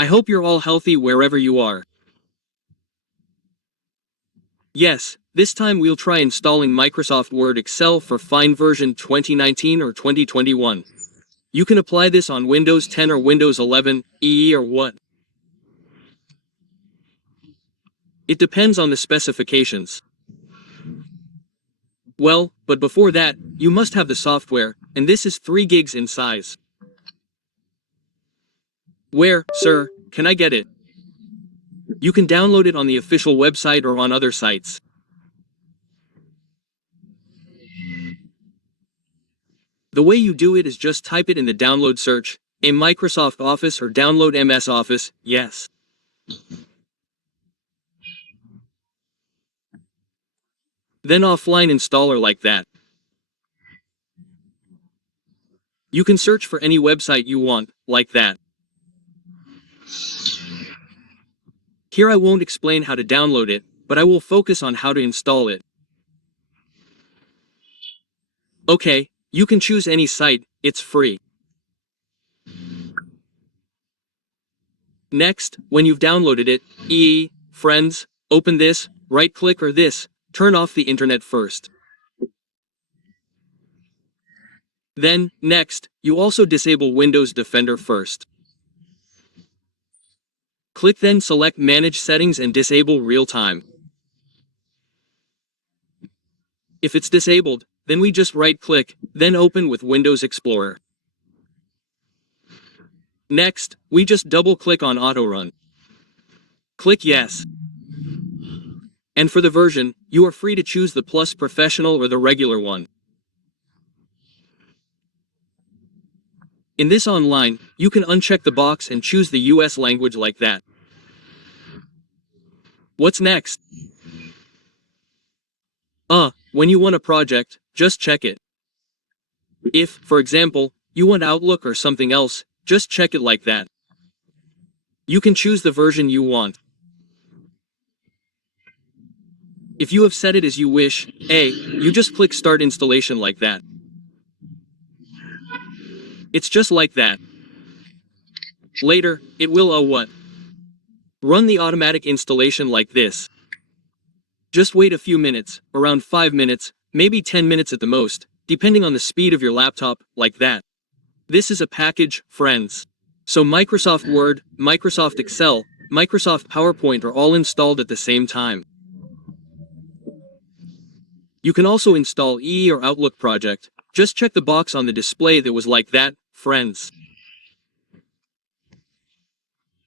I hope you're all healthy wherever you are. Yes, this time we'll try installing Microsoft Word Excel for Fine version 2019 or 2021. You can apply this on Windows 10 or Windows 11, EE or what? It depends on the specifications. Well, but before that, you must have the software, and this is 3 gigs in size. Where, sir, can I get it? You can download it on the official website or on other sites. The way you do it is just type it in the download search, a Microsoft Office or download MS Office, yes. Then offline installer like that. You can search for any website you want, like that. Here I won't explain how to download it, but I will focus on how to install it. Okay, you can choose any site, it's free. Next, when you've downloaded it, friends, open this, right-click or this, turn off the internet first. Then, next, you also disable Windows Defender first. Click then select Manage Settings and disable Real Time. If it's disabled, then we just right-click, then open with Windows Explorer. Next, we just double-click on Auto Run. Click Yes. And for the version, you are free to choose the Plus Professional or the regular one. In this online, you can uncheck the box and choose the US language like that. What's next? When you want a project, just check it. If, for example, you want Outlook or something else, just check it like that. You can choose the version you want. If you have set it as you wish, you just click Start Installation like that. It's just like that. Later, it will run the automatic installation like this. Just wait a few minutes, around 5 minutes, maybe 10 minutes at the most, depending on the speed of your laptop, like that. This is a package, friends. So Microsoft Word, Microsoft Excel, Microsoft PowerPoint are all installed at the same time. You can also install EE or Outlook project. Just check the box on the display that was like that, friends.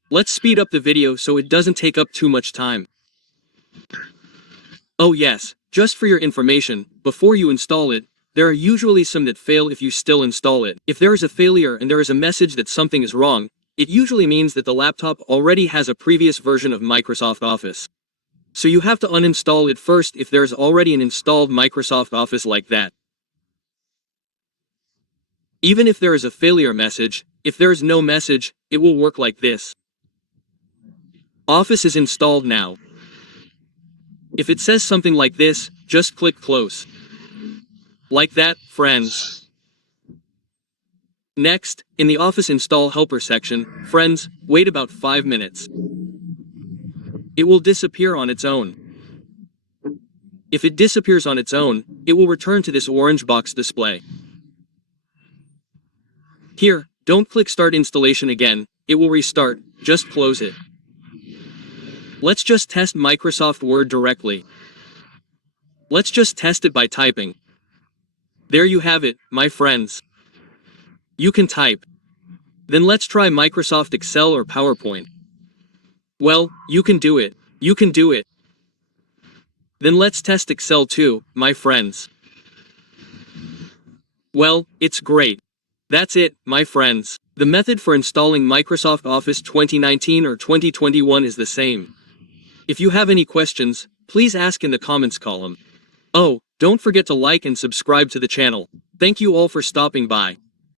Let's speed up the video so it doesn't take up too much time. Oh yes, just for your information, before you install it, there are usually some that fail if you still install it. If there is a failure and there is a message that something is wrong, it usually means that the laptop already has a previous version of Microsoft Office. So you have to uninstall it first if there's already an installed Microsoft Office like that. Even if there is a failure message, if there is no message, it will work like this. Office is installed now. If it says something like this, just click Close. Like that, friends. Next, in the Office Install Helper section, friends, wait about 5 minutes. It will disappear on its own. If it disappears on its own, it will return to this orange box display. Here, don't click Start Installation again, it will restart, just close it. Let's just test Microsoft Word directly. Let's just test it by typing. There you have it, my friends. You can type. Then let's try Microsoft Excel or PowerPoint. Well, you can do it. You can do it. Then let's test Excel too, my friends. Well, it's great. That's it, my friends. The method for installing Microsoft Office 2019 or 2021 is the same. If you have any questions, please ask in the comments column. Oh, don't forget to like and subscribe to the channel. Thank you all for stopping by.